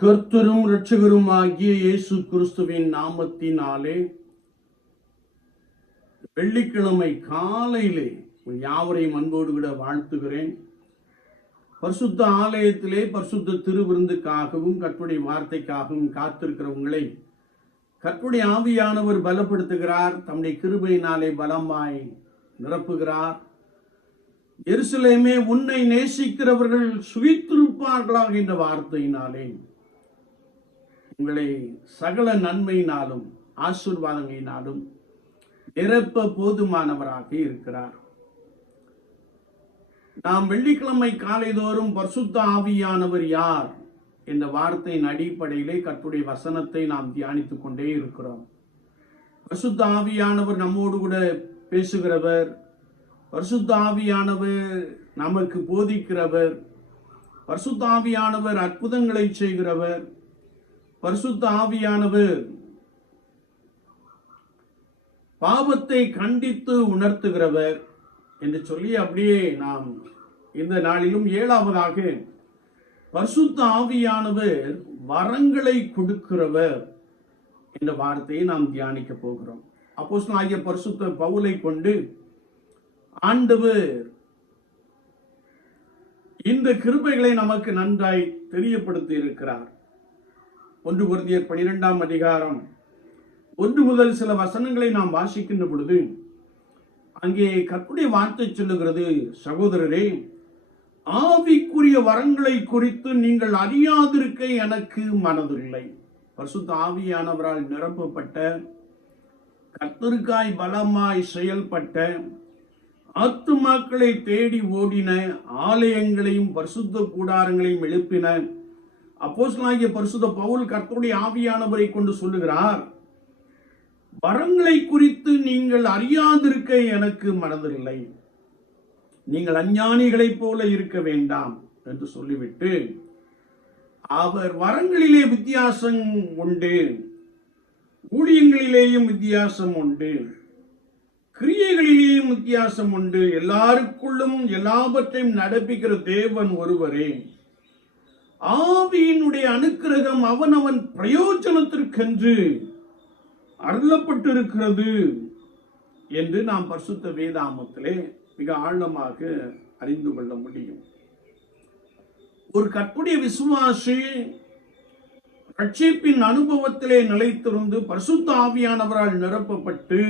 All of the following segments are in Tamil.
கர்த்தரும் இரட்சகரும் ஆகிய இயேசு கிறிஸ்துவின் நாமத்தினாலே வெள்ளிக்கிழமை காலையிலே யாவரையும் அன்போடு கூட வாழ்த்துகிறேன். பரிசுத்த ஆலயத்திலே பரிசுத்த திருவிருந்துக்காகவும் கற்புடைய வார்த்தைக்காகவும் காத்திருக்கிறவங்களை கற்புடைய ஆவியானவர் பலப்படுத்துகிறார். தம்முடைய கிருபையினாலே பலமாய் நிரப்புகிறார். எருசலேமே உன்னை நேசிக்கிறவர்கள் சுவித்திருப்பார்களாக என்ற வார்த்தையினாலே. உங்களை சகல நன்மையினாலும் ஆசீர்வாதங்களினாலும் நிரப்ப போதுமானவராக இருக்கிறார். நாம் வெள்ளிக்கிழமை காலைதோறும் பர்சுத்த ஆவியானவர் யார் என்ற வார்த்தையின் அடிப்படையிலே கற்புடைய வசனத்தை நாம் தியானித்துக் கொண்டே இருக்கிறோம். பரிசுத்த ஆவியானவர் நம்மோடு கூட பேசுகிறவர் பரிசுத்த ஆவியானவர் நமக்கு போதிக்கிறவர் பரிசுத்த ஆவியானவர் அற்புதங்களை செய்கிறவர் பரிசுத்த ஆவியானவர் பாவத்தை கண்டித்து உணர்த்துகிறவர் என்று சொல்லி அப்படியே நாம் இந்த நாளிலும் ஏழாவதாக பரிசுத்த ஆவியானவர் வரங்களை கொடுக்கிறவர் என்ற வார்த்தையை நாம் தியானிக்க போகிறோம். அப்போ ஆகிய பரிசுத்த பவுலை கொண்டு ஆண்டவர் இந்த கிருபைகளை நமக்கு நன்றாய் தெரியப்படுத்தி இருக்கிறார். ஒன்று குருதியர் பனிரெண்டாம் அதிகாரம். ஒன்று முதல் சில வசனங்களை நாம் வாசிக்கின்ற பொழுது அங்கே கற்புடைய வார்த்தை சொல்லுகிறது சகோதரரே ஆவிக்குரிய வரங்களை குறித்து நீங்கள் அறியாதிருக்க எனக்கு மனதில்லை. பரிசுத்த ஆவியானவரால் நிரப்பப்பட்ட கர்த்தருக்காய் பலமாய் செயல்பட்ட ஆத்துமாக்களை தேடி ஓடின ஆலயங்களையும் பரிசுத்த கூடாரங்களையும் எழுப்பின அப்போஸ்தலனாகிய பரிசுத பவுல் கர்த்தருடைய ஆவியானவரை கொண்டு சொல்லுகிறார் வரங்களை குறித்து நீங்கள் அறியாதிருக்க எனக்கு மனதில்லை. நீங்கள் அஞ்ஞானிகளைப் போல இருக்க வேண்டாம் என்று சொல்லிவிட்டு அவர் வரங்களிலே வித்தியாசம் உண்டு ஊழியங்களிலேயும் வித்தியாசம் உண்டு கிரியைகளிலேயும் வித்தியாசம் உண்டு. எல்லாருக்குள்ளும் எல்லாவற்றையும் நடப்பிக்கிற தேவன் ஒருவரே. ஆவியினுடைய அனுக்கிரகம் அவனவன் பிரயோஜனத்திற்கென்று அருளப்பட்டிருக்கிறது என்று நாம் பரிசுத்த வேதாமத்திலே மிக ஆழமாக அறிந்து கொள்ள முடியும். ஒரு கற்புடைய விசுவாசி ரட்சிப்பின் அனுபவத்திலே நிலைத்திருந்து பரிசுத்த ஆவியானவரால் நிரப்பப்பட்டு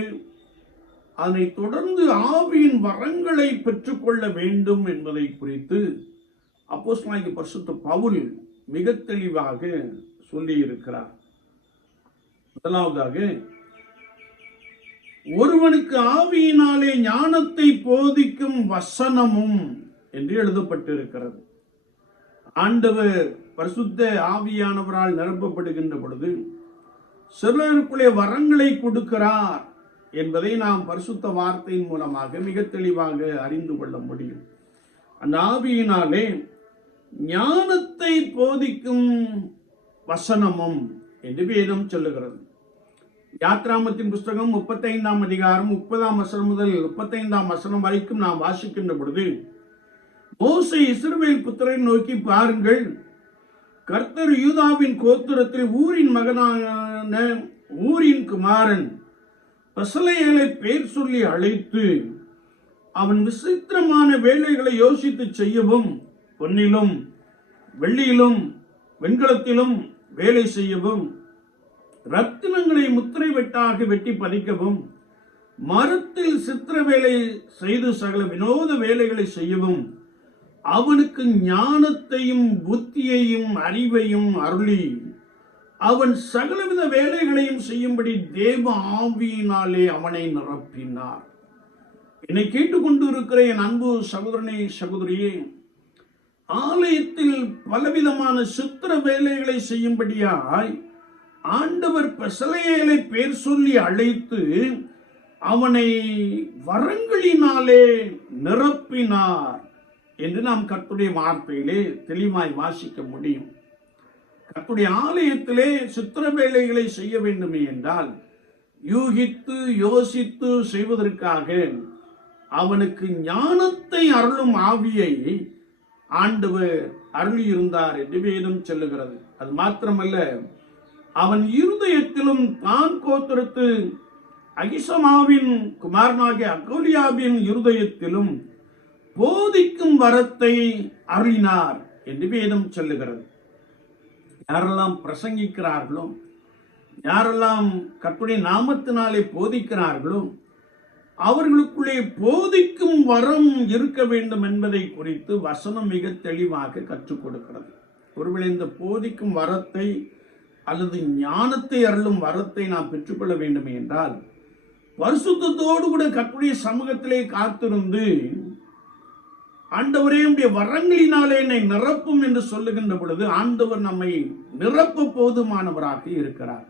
அதனை தொடர்ந்து ஆவியின் வரங்களை பெற்றுக்கொள்ள வேண்டும் என்பதை குறித்து அப்போஸ்தலனாகிய பரிசுத்த பவுல் மிக தெளிவாக சொல்லியிருக்கிறார். முதலாவதாக ஒருவனுக்கு ஆவியினாலே ஞானத்தை போதிக்கும் வசனமும் என்று எழுதப்பட்டிருக்கிறது. ஆண்டவர் பரிசுத்த ஆவியானவரால் நிரப்பப்படுகின்ற பொழுது சிலருக்குள்ளே வரங்களை கொடுக்கிறார் என்பதை நாம் பரிசுத்த வார்த்தையின் மூலமாக மிக தெளிவாக அறிந்து கொள்ள முடியும். அந்த ஆவியினாலே ஞானத்தை போதிக்கும் வசனமும் என்று வேதம் சொல்லுகிறது. யாத்ராமத்தின் புஸ்தகம் முப்பத்தைந்தாம் அதிகாரம் முப்பதாம் வசனம் முதல் முப்பத்தைந்தாம் வசனம் வரைக்கும் நாம் வாசிக்கின்ற பொழுது மோசை இஸ்ரவேல் புத்திரை நோக்கி பாருங்கள். கர்த்தர் யூதாவின் கோத்திரத்தில் ஊரின் மகனான ஊரின் குமாரன் பசலைகளை பேர் சொல்லி அழைத்து அவன் விசித்திரமான வேலைகளை யோசித்து செய்யவும் பொன்னிலும் வெள்ளியிலும் வெண்கலத்திலும் வேலை செய்யவும் ரத்தினங்களை முத்திரை வெட்டாக வெட்டி பதிக்கவும் மரத்தில் சித்திர வேலை செய்து சகல வினோத வேலைகளை செய்யவும் அவனுக்கு ஞானத்தையும் புத்தியையும் அறிவையும் அருளி அவன் சகலவித வேலைகளையும் செய்யும்படி தேவ ஆவியினாலே அவனை நிரப்பினார். என்னை கேட்டுக்கொண்டு இருக்கிற என் அன்பு சகோதரனே சகோதரியே ஆலயத்தில் பலவிதமான சித்திர வேலைகளை செய்யும்படியாய் ஆண்டவர் பெசலையலை பேர் சொல்லி அழைத்து அவனை வரங்களினாலே நிரப்பினார் என்று நாம் கத்துடைய வார்த்தையிலே தெளிவாய் வாசிக்க முடியும். கத்துடைய ஆலயத்திலே சித்திர வேலைகளை செய்ய வேண்டுமே என்றால் யூகித்து யோசித்து செய்வதற்காக அவனுக்கு ஞானத்தை அருளும் ஆவியை ஆண்டவர் அருளியிருந்தார் என்று வேதம் சொல்லுகிறது. அது மாத்திரமல்ல அவன் இருதயத்திலும் தான் கோத்திரத்து அகிசமாவின் குமாரனாகிய அகோலியாவின் இருதயத்திலும் போதிக்கும் வரத்தை அருளினார் என்று வேதம் சொல்லுகிறது. யாரெல்லாம் பிரசங்கிக்கிறார்களோ யாரெல்லாம் கற்புடைய நாமத்தினாலே போதிக்கிறார்களோ அவர்களுக்குள்ளே போதிக்கும் வரம் இருக்க வேண்டும் என்பதை குறித்து வசனம் மிக தெளிவாக கற்றுக் கொடுக்கிறது. ஒருவேளை இந்த போதிக்கும் வரத்தை அல்லது ஞானத்தை அருளும் வரத்தை நாம் பெற்றுக்கொள்ள வேண்டும் என்றால் வருஷத்தோடு கூட கற்புடைய சமூகத்திலே காத்திருந்து ஆண்டவரே உடைய வரங்களினாலே என்னை நிரப்பும் என்று சொல்லுகின்ற பொழுது ஆண்டவர் நம்மை நிரப்ப போதுமானவராக இருக்கிறார்.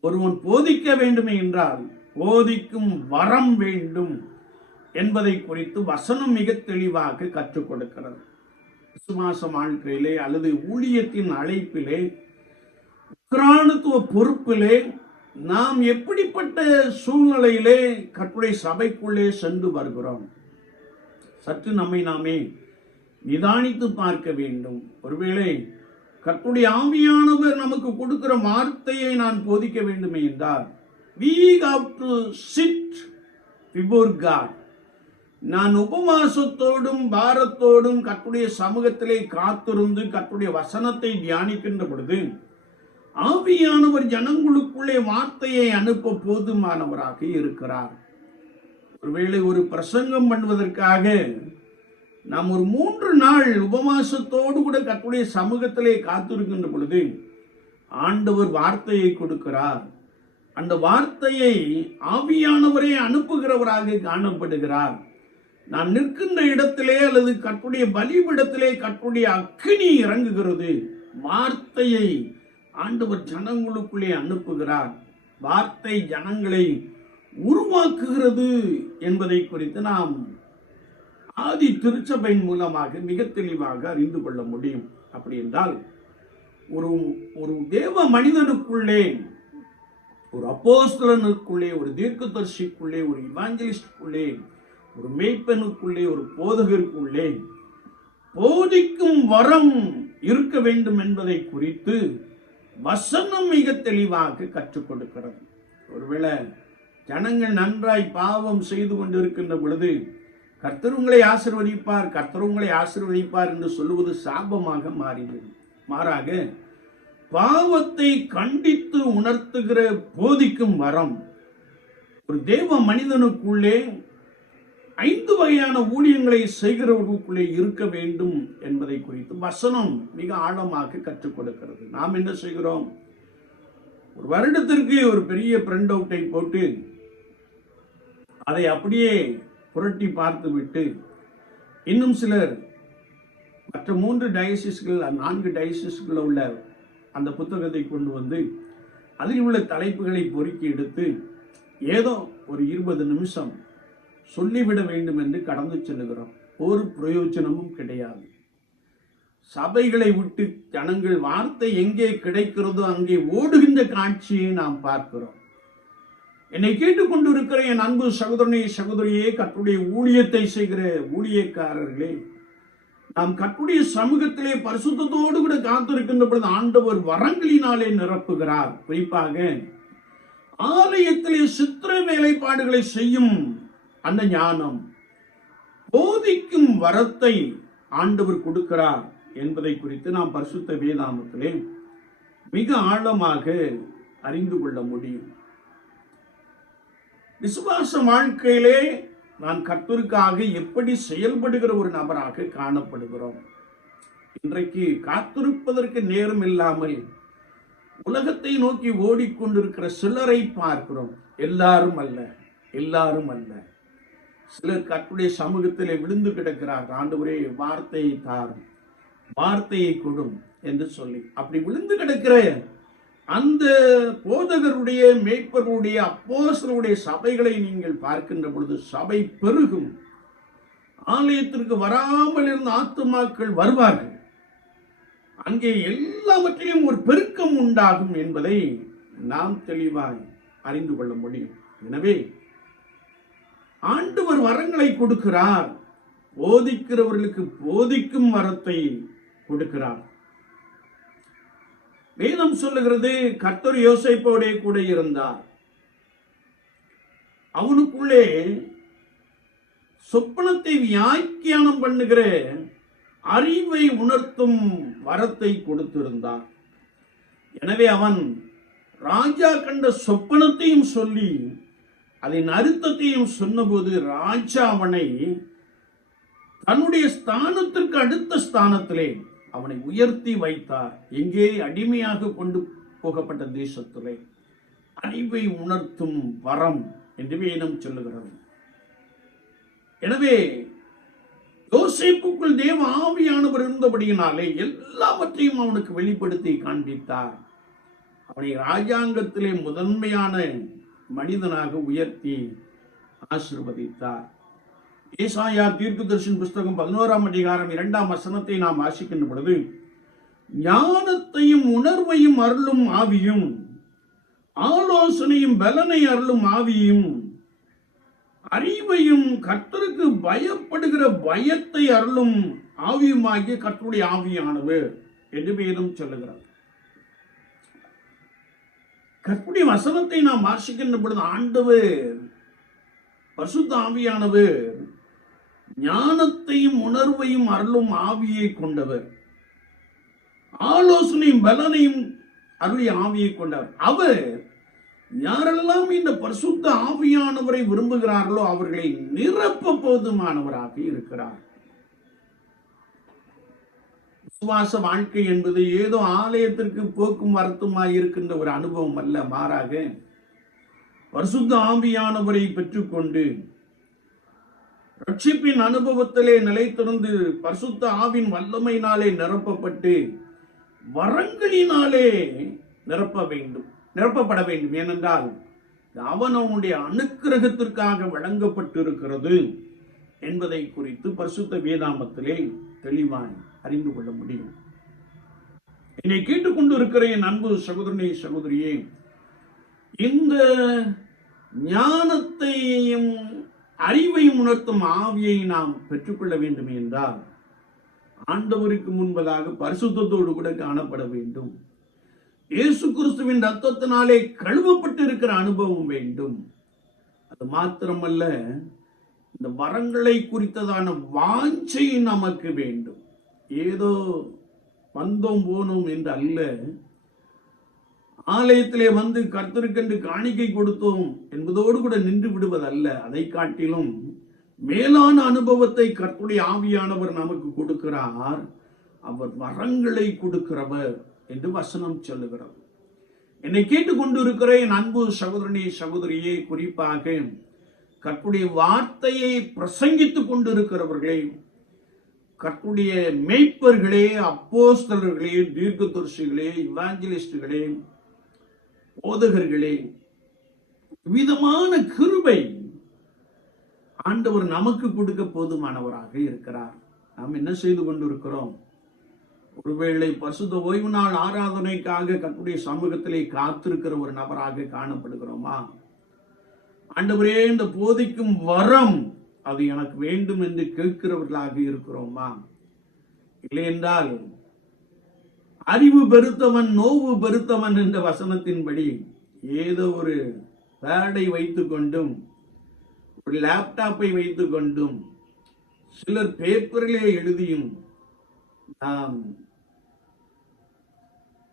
ஒருவன் போதிக்க வேண்டுமே என்றால் போதிக்கும் வரம் வேண்டும் என்பதை குறித்து வசனம் மிக தெளிவாக கற்றுக் கொடுக்கிறது. விசுவாச வாழ்க்கையிலே அல்லது ஊழியத்தின் அழைப்பிலே உக்ரானத்துவ பொறுப்பிலே நாம் எப்படிப்பட்ட சூழ்நிலையிலே கற்புடை சபைக்குள்ளே சென்று வருகிறோம்? சற்று நம்மை நாமே நிதானித்து பார்க்க வேண்டும். ஒருவேளை கர்த்தருடைய ஆவியானவர் நமக்கு கொடுக்கிற வார்த்தையை நான் போதிக்க வேண்டுமே என்றால் we have to sit before God. நான் உபவாசத்தோடும் பாரத்தோடும் கற்றுடைய சமூகத்திலே காத்திருந்து கற்றுடைய வசனத்தை தியானிக்கின்ற பொழுது ஆவியானவர் ஜனங்களுக்குள்ளே வார்த்தையை அனுப்ப போதுமானவராக இருக்கிறார். ஒருவேளை ஒரு பிரசங்கம் பண்ணுவதற்காக நாம் ஒரு மூன்று நாள் உபவாசத்தோடு கூட கற்றுடைய சமூகத்திலே காத்திருக்கின்ற பொழுது ஆண்டவர் வார்த்தையை கொடுக்கிறார். அந்த வார்த்தையை ஆவியானவரே அனுப்புகிறவராக காணப்படுகிறார். நான் நிற்கின்ற இடத்திலே அல்லது கற்புடைய பலிபிடத்திலே கற்புடைய அக்கினி இறங்குகிறது. வார்த்தையை ஆண்டவர் ஜனங்களுக்குள்ளே அனுப்புகிறார். வார்த்தை ஜனங்களை உருவாக்குகிறது என்பதை குறித்து நாம் ஆதி திருச்சபையின் மூலமாக மிக தெளிவாக அறிந்து கொள்ள முடியும். அப்படி என்றால் ஒரு ஒரு தேவ மனிதனுக்குள்ளே ஒரு அப்போஸ்தலனுக்குள்ளே ஒரு தீர்க்கதர்சிக்குள்ளே ஒரு இவாஞ்சலிஸ்டுக்குள்ளே ஒரு மேய்ப்பனுக்குள்ளே ஒரு போதகருக்குள்ளே போதிக்கும் வரம் இருக்க வேண்டும் என்பதை குறித்து வசனம் மிக தெளிவாக கற்றுக் கொடுக்கிறது. ஒருவேளை ஜனங்கள் நன்றாய் பாவம் செய்து கொண்டிருக்கின்ற பொழுது கர்த்தர் உங்களை ஆசிர்வதிப்பார் கர்த்தர் உங்களை ஆசிர்வதிப்பார் என்று சொல்லுவது சாபமாக மாறிவிடும். மாறாக பாவத்தை கண்டித்து உணர்த்துகிற போதிக்கும் வரம். ஒரு தேவ மனிதனுக்குள்ளே ஐந்து வகையான ஊழியங்களை செய்கிறவர்களுக்குள்ளே இருக்க வேண்டும் என்பதை குறித்து வசனம் மிக ஆழமாக கற்றுக் கொடுக்கிறது. நாம் என்ன செய்கிறோம்? ஒரு வருடத்திற்கு ஒரு பெரிய பிரிண்ட் அவுட்டை போட்டு அதை அப்படியே புரட்டி பார்த்துவிட்டு இன்னும் சிலர் மற்ற மூன்று டயசிஸ்கள் நான்கு டயசிஸ்களில் உள்ள அந்த புத்தகத்தை கொண்டு வந்து அதில் உள்ள தலைப்புகளை பொறுக்கி எடுத்து ஏதோ ஒரு இருபது நிமிஷம் சொல்லிவிட வேண்டும் என்று கடந்து செல்லுகிறோம். ஒரு பிரயோஜனமும் கிடையாது. சபைகளை விட்டு ஜனங்கள் வார்த்தை எங்கே கிடைக்கிறதோ அங்கே ஓடுகின்ற காட்சியை நாம் பார்க்கிறோம். என்னை கேட்டுக்கொண்டிருக்கிற என் அன்பு சகோதரனே சகோதரியே கற்றுடைய ஊழியத்தை செய்கிற ஊழியக்காரர்களே நாம் கற்புடைய சமூகத்திலே பரிசுத்தத்தோடு கூட காத்திருக்கின்ற பொழுது ஆண்டவர் வரங்களினாலே நிரப்புகிறார். குறிப்பாக ஆலயத்திலே சித்திர வேலைப்பாடுகளை செய்யும் அந்த ஞானம் போதிக்கும் வரத்தை ஆண்டவர் கொடுக்கிறார் என்பதை குறித்து நாம் பரிசுத்த வேதாமத்திலே மிக ஆழமாக அறிந்து கொள்ள முடியும். விசுவாச வாழ்க்கையிலே நான் கர்த்தருக்காக எப்படி செயல்படுகிற ஒரு நபராக காணப்படுகிறோம்? இன்றைக்கு காத்திருப்பதற்கு நேரம் இல்லாமல் உலகத்தை நோக்கி ஓடிக்கொண்டிருக்கிற சிலரை பார்க்கிறோம். எல்லாரும் அல்ல எல்லாரும் அல்ல. சிலர் கற்றுடைய சமூகத்திலே விழுந்து கிடக்கிறார். ஆண்டவரே வார்த்தையை தாரும் வார்த்தையை கொடும் என்று சொல்லி. அப்படி விழுந்து கிடக்கிற அந்த போதகருடைய மேய்ப்பர்களுடைய அப்போசருடைய சபைகளை நீங்கள் பார்க்கின்ற பொழுது சபை பெருகும். ஆலயத்திற்கு வராமல் இருந்த ஆத்துமாக்கள் வருவார்கள். அங்கே எல்லாவற்றிலும் ஒரு பெருக்கம் உண்டாகும் என்பதை நாம் தெளிவாய் அறிந்து கொள்ள முடியும். எனவே ஆண்டவர் வரங்களை கொடுக்கிறார். போதிக்கிறவர்களுக்கு போதிக்கும் வரத்தை கொடுக்கிறார். வேதம் சொல்லுகிறது கர்த்தர் யோசைப்போடே கூட இருந்தார். அவனுக்குள்ளே சொப்பனத்தை வியாக்கியானம் பண்ணுகிற அறிவை உணர்த்தும் வரத்தை கொடுத்திருந்தார். எனவே அவன் ராஜா கண்ட சொப்பனத்தையும் சொல்லி அதன் அர்த்தத்தையும் சொன்னபோது ராஜா அவனை தன்னுடைய ஸ்தானத்திற்கு அடுத்த ஸ்தானத்திலே அவனை உயர்த்தி வைத்தார். எங்கே? அடிமையாக கொண்டு போகப்பட்ட தேசத்திலே. அறிவை உணர்த்தும் வரம் என்று வேதம் சொல்லுகிறது. எனவே யோசிப்புக்குள் தேவ ஆவியானவர் இருந்தபடியினாலே எல்லாவற்றையும் அவனுக்கு வெளிப்படுத்தி காண்பித்தார். அவனை ராஜாங்கத்திலே முதன்மையான மனிதனாக உயர்த்தி ஆசிர்வதித்தார். ஏசாயா தீர்க்கதர்ஷன் புஸ்தகம் பதினோராம் அதிகாரம் இரண்டாம் வசனத்தை நாம் வாசிக்கின்ற பொழுது ஞானத்தையும் உணர்வையும் அருளும் ஆவியும் ஆலோசனையும் பலனை அருளும் ஆவியும் அறிவையும் கர்த்தருக்கு பயப்படுகிற பயத்தை அருளும் ஆவியுமாகிய கர்த்தருடைய ஆவியானவர் என்று வேதம் சொல்லுகிறார் கற்புடைய வசனத்தை நாம் வாசிக்கின்ற பொழுது ஆண்டவர் பசுத்த ஆவியானவர் ஞானத்தையும் உணர்வையும் அருளும் ஆவியை கொண்டவர். ஆலோசனையும் பலனையும் அருளிய ஆவியை கொண்டவர். அவர் யாரெல்லாம் இந்த பரிசுத்த ஆவியானவரை விரும்புகிறார்களோ அவர்களை நிரப்ப போதுமானவராக இருக்கிறார். விசுவாச வாழ்க்கை என்பது ஏதோ ஆலயத்திற்கு போக்கும் வரத்துமாய் இருக்கின்ற ஒரு அனுபவம் அல்ல மாறாக பரிசுத்த ஆவியானவரை பெற்றுக்கொண்டு ரட்சிப்பின் அனுபவத்திலே நிலைத்திருந்து பரிசுத்த ஆவின் வல்லமையினாலே நிரப்பப்பட்டு வரங்களினாலே நிரப்ப வேண்டும் நிரப்பப்பட வேண்டும். ஏனென்றால் அவன் அவனுடைய அனுக்கிரகத்திற்காக வழங்கப்பட்டிருக்கிறது என்பதை குறித்து பரிசுத்த வேதாமத்திலே தெளிவாய் அறிந்து கொள்ள முடியும். என்னை கேட்டுக்கொண்டு இருக்கிற என் அன்பு சகோதரனே சகோதரியே இந்த ஞானத்தையும் அறிவையும் உணர்த்தும் ஆவியை நாம் பெற்றுக்கொள்ள வேண்டும் என்றால் ஆண்டவருக்கு முன்பதாக பரிசுத்தோடு கூட காணப்பட வேண்டும். இயேசு கிறிஸ்துவின் ரத்தத்தினாலே கழுவப்பட்டு இருக்கிற அனுபவம் வேண்டும். அது மாத்திரமல்ல இந்த வரங்களை குறித்ததான வாஞ்சை நமக்கு வேண்டும். ஏதோ வந்தோம் போனோம் என்று அல்ல ஆலயத்திலே வந்து கர்த்தருக்கென்று காணிக்கை கொடுத்தோம் என்பதோடு கூட நின்று விடுவதல்ல. அதை காட்டிலும் மேலான அனுபவத்தை கர்த்தருடைய ஆவியானவர் நமக்கு கொடுக்கிறார். அவர் வரங்களை கொடுக்கிறவர் என்று வசனம் சொல்லுகிறது. என்னை கேட்டுக்கொண்டு என் அன்பு சகோதரனே சகோதரியே குறிப்பாக கற்புடைய வார்த்தையை பிரசங்கித்துக் கொண்டிருக்கிறவர்களே கற்புடைய மெய்ப்பர்களே அப்போஸ்தலர்களே தீர்க்கதரிசிகளே இவாஞ்சலிஸ்டுகளே போதகர்களே விதமான கிருபை ஆண்டவர் நமக்கு கொடுக்க போதுமானவராக இருக்கிறார். நாம் என்ன செய்து கொண்டிருக்கிறோம்? ஒருவேளை பசுத ஓய்வு நாள் ஆராதனைக்காக கத்துடைய சமூகத்திலே காத்திருக்கிற ஒரு நபராக காணப்படுகிறோமா? ஆண்டவரே இந்த போதிக்கும் வரம் அது எனக்கு வேண்டும் என்று கேட்கிறவர்களாக இருக்கிறோமா? இல்லை என்றால் அறிவு பெருத்தவன் நோவு பெருத்தவன் என்ற வசனத்தின்படி ஏதோ ஒரு பேடை வைத்துக்கொண்டும் ஒரு லேப்டாப்பை வைத்துக்கொண்டும் சிலர் பேப்பரிலே எழுதியும் நாம்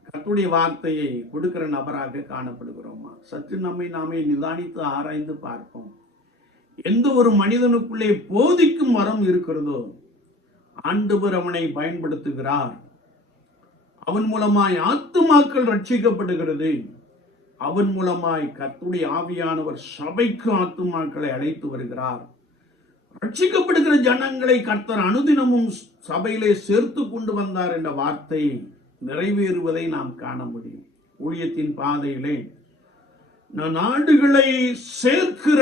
கத்துடைய வார்த்தையை கொடுக்கிற நபராக காணப்படுகிறோமா? சற்று நம்மை நாமே நிதானித்து ஆராய்ந்து பார்ப்போம். எந்த ஒரு மனிதனுக்குள்ளே போதிக்கும் மரம் இருக்கிறதோ ஆண்டவர் அவனை பயன்படுத்துகிறார். அவன் மூலமாய் ஆத்துமாக்கள் ரட்சிக்கப்படுகிறது. அவன் மூலமாய் கத்துடைய ஆவியானவர் சபைக்கு ஆத்துமாக்களை அழைத்து வருகிறார். ரட்சிக்கப்படுகிற ஜனங்களை கர்த்தர் அனுதினமும் சபையிலே சேர்த்து கொண்டு வந்தார் என்ற வார்த்தை நிறைவேறுவதை நாம் காண முடியும். ஊழியத்தின் பாதையிலே நான் நாடுகளை சேர்க்கிற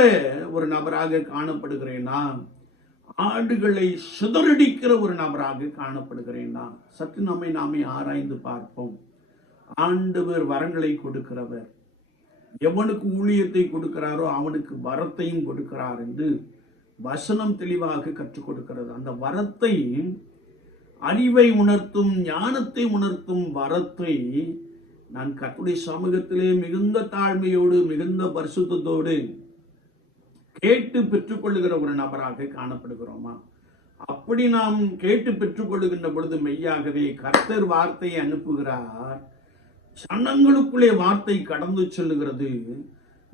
ஒரு நபராக காணப்படுகிறேன்? நான் ஆடுகளை சிதறடிக்கிற ஒரு நபராக காணப்படுகிறேன் நான். சற்று நம்மை நாமே ஆராய்ந்து பார்ப்போம். ஆண்டவர் வரங்களை கொடுக்கிறவர். எவனுக்கு ஊழியத்தை கொடுக்கிறாரோ அவனுக்கு வரத்தையும் கொடுக்கிறார் என்று வசனம் தெளிவாக கற்றுக் கொடுக்கிறது. அந்த வரத்தை அறிவை உணர்த்தும் ஞானத்தை உணர்த்தும் வரத்தை நான் கத்துடைய சமூகத்திலே மிகுந்த தாழ்மையோடு மிகுந்த பரிசுத்தத்தோடு கேட்டு பெற்றுக்கொள்ளுகிற ஒரு நபராக காணப்படுகிறோமா? அப்படி நாம் கேட்டு பெற்றுக்கொள்ளுகின்ற பொழுது மெய்யாகவே கர்த்தர் வார்த்தையை அனுப்புகிறார். சன்னங்களுக்குள்ளே வார்த்தை கடந்து செல்லுகிறது.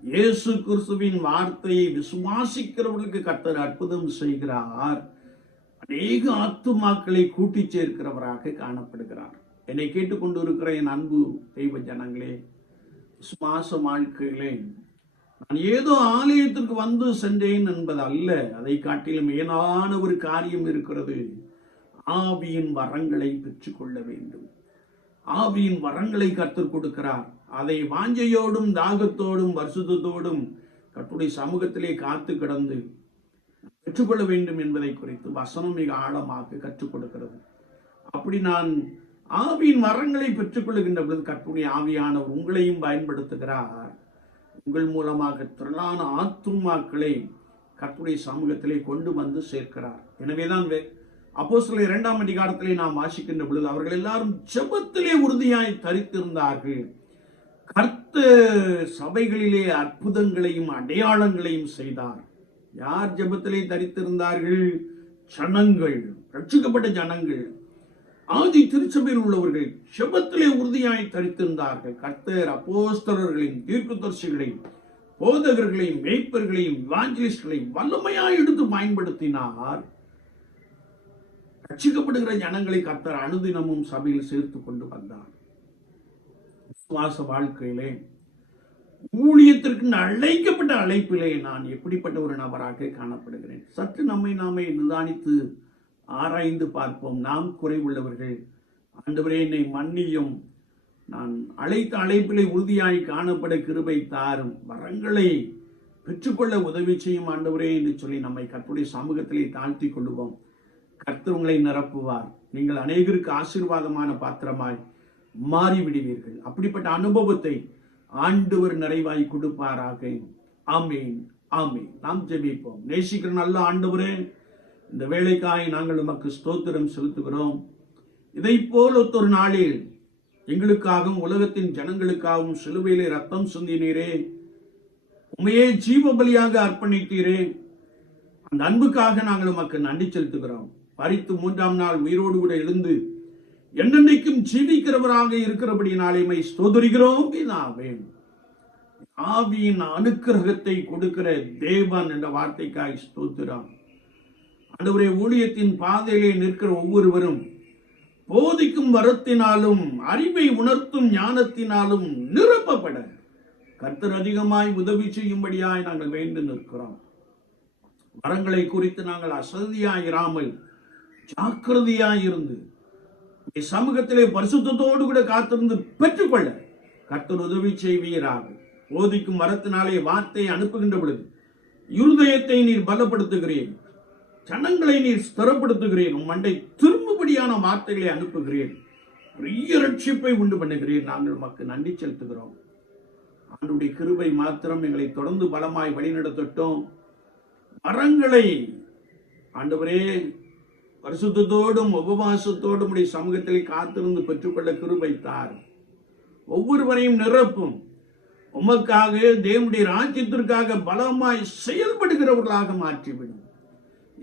இயேசு கிறிஸ்துவின் வார்த்தையை விசுவாசிக்கிறவர்களுக்கு கர்த்தர் அற்புதம் செய்கிறார். அநேக ஆத்துமாக்களை கூட்டி சேர்க்கிறவராக காணப்படுகிறார். என்னை கேட்டுக்கொண்டு இருக்கிற என் அன்பு தெய்வ ஜனங்களே விசுவாச வாழ்க்கையிலே நான் ஏதோ ஆலயத்திற்கு வந்து சென்றேன் என்பது அல்ல அதை காட்டிலும் மேலான ஒரு காரியம் இருக்கிறது. ஆவியின் வரங்களை பெற்றுக்கொள்ள வேண்டும். ஆவியின் வரங்களை கற்றுக் கொடுக்கிறார். அதை வாஞ்சையோடும் தாகத்தோடும் வருஷத்தோடும் கட்டுடைய சமூகத்திலே காத்து கிடந்து பெற்றுக்கொள்ள வேண்டும் என்பதை குறித்து வசனம் மிக ஆழமாக கற்றுக் கொடுக்கிறது. அப்படி நான் ஆவியின் வரங்களை பெற்றுக்கொள்கின்ற பொழுது கற்புடைய ஆவியானவர் உங்களையும் பயன்படுத்துகிறார். உங்கள் மூலமாக திரளான ஆத்துமாக்களை கற்புடைய சமூகத்திலே கொண்டு வந்து சேர்க்கிறார். எனவேதான் அப்போ சில இரண்டாம் அதிகாரத்திலே நாம் வாசிக்கின்ற பொழுது அவர்கள் எல்லாரும் ஜெபத்திலே உறுதியாய் தரித்திருந்தார்கள். கர்த்த சபைகளிலே அற்புதங்களையும் அடையாளங்களையும் செய்தார். யார் ஜெபத்திலே தரித்திருந்தார்கள்? ஜனங்கள். ரட்சிக்கப்பட்ட ஜனங்கள். ஆதி திருச்சபையில் உள்ளவர்கள் செபத்திலே உறுதியாய் தரித்திருந்தார்கள். கர்த்தர் அப்போஸ்தரர்களையும் தீர்க்குதர்சிகளையும் போதகர்களையும் மேய்ப்பர்களையும் வாஞ்சலிஸ்ட்களையும் வல்லமையாய் எடுத்து பயன்படுத்தினார். ரட்சிக்கப்படுகிற ஜனங்களை கர்த்தர் அனுதினமும் சபையில் சேர்த்து கொண்டு வந்தார். விசுவாச வாழ்க்கையிலே ஊழியத்திற்கு அழைக்கப்பட்ட அழைப்பிலே நான் எப்படிப்பட்ட ஒரு நபராக காணப்படுகிறேன்? சற்று நம்மை நாமே நிதானித்து ஆராய்ந்து பார்ப்போம். நாம் குறைவுள்ளவர்கள். ஆண்டவரே என்னை மன்னியும். நான் அழைத்த அழைப்பிலே உறுதியாய் காணப்பட கிருபை தாரும். வரங்களை பெற்றுக்கொள்ள உதவி செய்யும் ஆண்டவரே என்று சொல்லி நம்மை கற்புடைய சமூகத்திலே தாழ்த்தி கொள்ளுவோம். கர்த்தர் உங்களை நிரப்புவார். நீங்கள் அநேகருக்கு ஆசீர்வாதமான பாத்திரமாய் மாறிவிடுவீர்கள். அப்படிப்பட்ட அனுபவத்தை ஆண்டவர் நிறைவாய் கொடுப்பாராக. ஆமீன் ஆமேன். நாம் ஜெபிப்போம். நேசிக்கிற நல்ல ஆண்டவரே இந்த வேலைக்காய் நாங்கள் உமக்கு ஸ்தோத்திரம் செலுத்துகிறோம். இதை போல் ஒத்தொரு நாளில் எங்களுக்காகவும் உலகத்தின் ஜனங்களுக்காகவும் சிலுவையிலே ரத்தம் சிந்தினீரே. உண்மையே ஜீவ பலியாக அர்ப்பணித்தீரே. அந்த அன்புக்காக நாங்கள் உமக்கு நன்றி செலுத்துகிறோம். பறித்து மூன்றாம் நாள் உயிரோடு கூட எழுந்து என்னென்னைக்கும் ஜீவிக்கிறவராக இருக்கிறபடி மை ஸ்தோதரிகிறோம் பிதாவே. ஆவியின் அனுக்கிரகத்தை கொடுக்கிற தேவன் என்ற வார்த்தைக்காய் ஸ்தோத்திரம். ஆண்டவரே ஊழியத்தின் பாதையிலே நிற்கிற ஒவ்வொருவரும் போதிக்கும் வரத்தினாலும் அறிவை உணர்த்தும் ஞானத்தினாலும் நிரப்பப்பட. கர்த்தர் அதிகமாய் உதவி செய்யும்படியாய் நாங்கள் வேண்டு நிற்கிறோம். வரங்களை குறித்து நாங்கள் அசதியாயிராமல் இராமல் இருந்து சமூகத்திலே பரிசுத்தத்தோடு கூட காத்திருந்து பெற்றுக்கொள்ள கர்த்தர் உதவி செய்வீராக. போதிக்கும் வரத்தினாலே வார்த்தையை அனுப்புகின்ற பொழுது இருதயத்தை நீர் பலப்படுத்துகிறேன் ஜனங்களை நீர் ஸ்திரப்படுத்துகிறேன். உன் மண்டை திரும்பபடியான வார்த்தைகளை அனுப்புகிறேன். பெரிய ரட்சிப்பை உண்டு பண்ணுகிறேன். நாங்கள் உமக்கு நன்றி செலுத்துகிறோம். ஆண்டுடைய கிருபை மாத்திரம் எங்களை தொடர்ந்து பலமாய் வழிநடத்தட்டும். மரங்களை ஆண்டவரே பரிசுத்தோடும் உபவாசத்தோடும் உடைய சமூகத்தில் காத்திருந்து பெற்றுக்கொள்ள கிருபை தார். ஒவ்வொருவரையும் நிரப்பும். உமக்காக தேவனுடைய ராஜ்யத்திற்காக பலமாய் செயல்படுகிறவர்களாக மாற்றிவிடும்.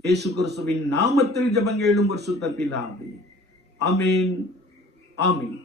இயேசு கிறிஸ்துவின் நாமத்தில் ஜபங்கேளும் ஒரு சுத்த பிதாவே. அமீன் ஆமீன்.